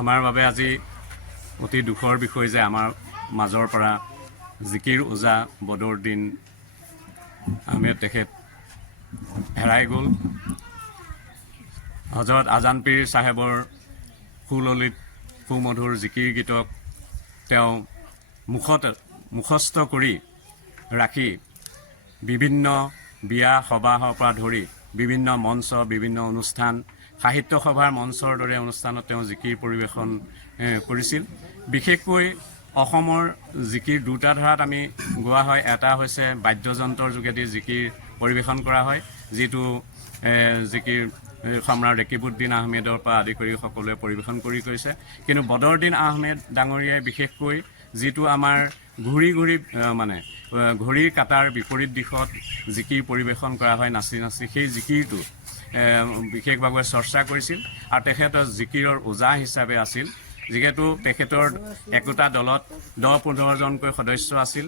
আমাৰ বাবে আজি অতি দুখৰ বিষয় যে আমাৰ মাজৰ পৰা জিকিৰ ওজা বদৰুদ্দিন আহমেদ তেখেত হেৰাই গ'ল। হজৰত আজান পীৰ চাহেবৰ সুললিত সুমধুৰ জিকিৰ গীতক তেওঁ মুখস্থ কৰি ৰাখি বিভিন্ন বিয়া সবাহৰ পৰা ধৰি বিভিন্ন মঞ্চ বিভিন্ন অনুষ্ঠান সাহিত্য সভাৰ মঞ্চৰ দৰে অনুষ্ঠানত তেওঁ জিকিৰ পৰিৱেশন কৰিছিল। বিশেষকৈ অসমৰ জিকিৰ দুটা ধাৰাত আমি গোৱা হয়। এটা হৈছে বাদ্যযন্ত্ৰৰ যোগেদি জিকিৰ পৰিৱেশন কৰা হয়, যিটো জিকিৰ সম্ৰাট ৰকিবউদ্দিন আহমেদৰ পৰা আদি কৰি সকলোৱে পৰিৱেশন কৰিছে। কিন্তু বদৰুদ্দিন আহমেদ ডাঙৰীয়াই বিশেষকৈ যিটো আমাৰ ঘড়ীৰ কাটাৰ বিপৰীত দিশত জিকিৰ পৰিৱেশন কৰা হয় নাচি নাচি, সেই জিকিৰটো বিশেষভাৱে চৰ্চা কৰিছিল। আৰু তেখেতৰ জিকিৰৰ ওজা হিচাপে আছিল, যিহেতু তেখেতৰ একোটা দলত 10-15জনকৈ সদস্য আছিল।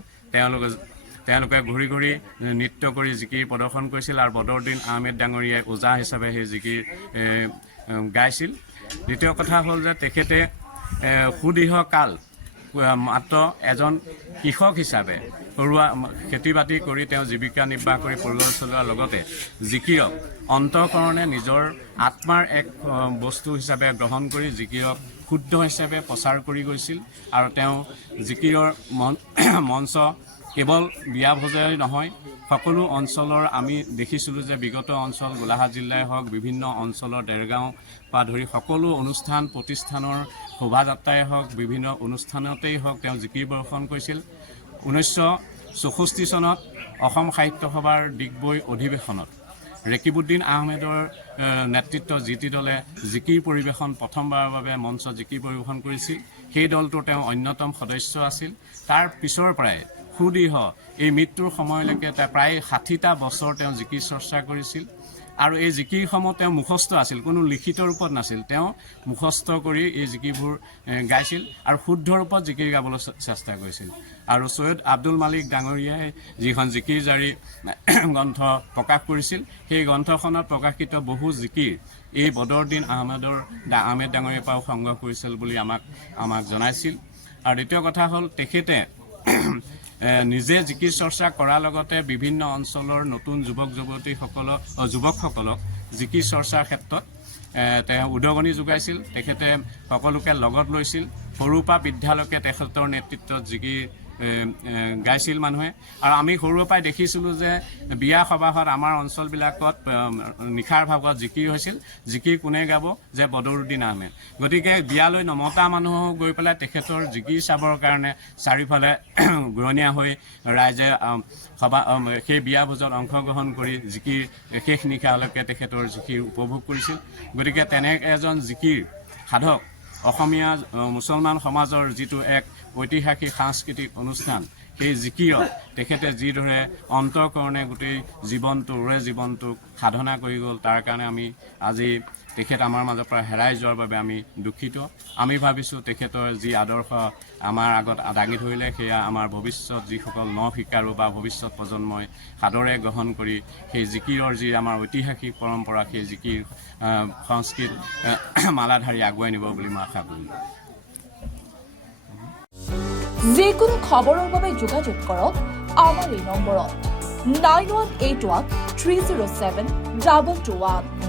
তেওঁলোকে ঘূৰি ঘূৰি নৃত্য কৰি জিকিৰ প্ৰদৰ্শন কৰিছিল আৰু বদৰুদ্দিন আহমেদ ডাঙৰীয়াই ওজা হিচাপে সেই জিকিৰ গাইছিল। দ্বিতীয় কথা হ'ল যে তেখেতে সুদীৰ্ঘ কাল মাত্ৰ এজন কৃষক হিচাপে ঘৰুৱা খেতি বাতি কৰি তেওঁ জীৱিকা নিৰ্বাহ কৰি পৰিয়াল চলোৱাৰ লগতে জিকিৰক অন্তঃকৰণে নিজৰ আত্মাৰ এক বস্তু হিচাপে গ্ৰহণ কৰি জিকিৰক শুদ্ধ হিচাপে প্ৰচাৰ কৰি গৈছিল। আৰু তেওঁ জিকিৰৰ মঞ্চ কেৱল বিয়া ভোজেই নহয়, সকলো অঞ্চলৰ আমি দেখিছিলোঁ যে বিগত অঞ্চল গোলাঘাট জিলাই হওক, বিভিন্ন অঞ্চলৰ দেৰগাঁও পৰা ধৰি সকলো অনুষ্ঠান প্ৰতিষ্ঠানৰ শোভাযাত্ৰাই হওক, বিভিন্ন অনুষ্ঠানতেই হওক তেওঁ জিকিৰ প্ৰদৰ্শন কৰিছিল। 1964 চনত অসম সাহিত্য সভাৰ ডিগবৈ অধিৱেশনত ৰকিবউদ্দিন আহমেদৰ নেতৃত্বত যিটি দলে জিকিৰ পৰিৱেশন প্ৰথমবাৰৰ বাবে মঞ্চত জিকিৰ পৰিৱেশন কৰিছিল, সেই দলটোৰ তেওঁ অন্যতম সদস্য আছিল। তাৰ পিছৰ পৰাই সুদীৰ্ঘ এই মৃত্যুৰ সময়লৈকে প্ৰায় 60টা বছৰ তেওঁ জিকিৰ চৰ্চা কৰিছিল। আৰু এই জিকিৰসমূহ তেওঁ মুখস্থ আছিল, কোনো লিখিত ৰূপত নাছিল। তেওঁ মুখস্থ কৰি এই জিকিৰবোৰ গাইছিল আৰু শুদ্ধ ৰূপত জিকিৰ গাবলৈ চেষ্টা কৰিছিল। আৰু সৈয়দ আব্দুল মালিক ডাঙৰীয়াই যিখন জিকিৰ জাৰি গ্ৰন্থ প্ৰকাশ কৰিছিল, সেই গ্ৰন্থখনত প্ৰকাশিত বহু জিকিৰ এই বদৰুদ্দিন আহমেদ ডাঙৰীয়াৰ পৰাও সংগ্ৰহ কৰিছিল বুলি আমাক জনাইছিল। আৰু দ্বিতীয় কথা হ'ল তেখেতে নিজে জিকিৰ চৰ্চা কৰাৰ লগতে বিভিন্ন অঞ্চলৰ নতুন যুৱকসকলক জিকিৰ চৰ্চাৰ ক্ষেত্ৰত তেওঁ উদগনি যোগাইছিল। তেখেতে সকলোকে লগত লৈছিল। সৰুৰ পৰা বৃদ্ধালৈকে তেখেতৰ নেতৃত্বত জিকিৰ গাইছিল মানুহে। আৰু আমি সৰুৰ পৰাই দেখিছিলোঁ যে বিয়া সবাহত আমাৰ অঞ্চলবিলাকত নিশাৰ ভাগত জিকিৰ হৈছিল। জিকিৰ কোনে গাব? যে বদৰুদ্দিন আহমেদ। গতিকে বিয়ালৈ নমতা মানুহো গৈ পেলাই তেখেতৰ জিকিৰ চাবৰ কাৰণে চাৰিওফালে ঘূৰণীয়া হৈ ৰাইজে সেই বিয়া ভোজত অংশগ্ৰহণ কৰি জিকিৰ শেষ নিশালৈকে তেখেতৰ জিকিৰ উপভোগ কৰিছিল। গতিকে তেনে এজন জিকিৰ সাধক অসমীয়া মুছলমান সমাজৰ যিটো এক ঐতিহাসিক সাংস্কৃতিক অনুষ্ঠান, সেই জিকিৰত তেখেতে যিদৰে অন্তঃকৰণে গোটেই জীৱনটোক সাধনা কৰি গ'ল, তাৰ কাৰণে আমি আজি তেখেত আমাৰ মাজৰ পৰা হেৰাই যোৱাৰ বাবে আমি দুখিত। আমি ভাবিছোঁ তেখেতৰ যি আদৰ্শ আমাৰ আগত দাঙি ধৰিলে, সেয়া আমাৰ ভৱিষ্যত যিসকল নশিকাৰু বা ভৱিষ্যত প্ৰজন্মই সাদৰে গ্ৰহণ কৰি সেই জিকিৰৰ যি আমাৰ ঐতিহাসিক পৰম্পৰা, সেই জিকিৰ সংস্কৃত মালাধাৰী আগুৱাই নিব বুলি মই আশা কৰিম। যিকোনো খবৰৰ বাবে যোগাযোগ কৰক আমাৰ এই নম্বৰত 9181 307 221।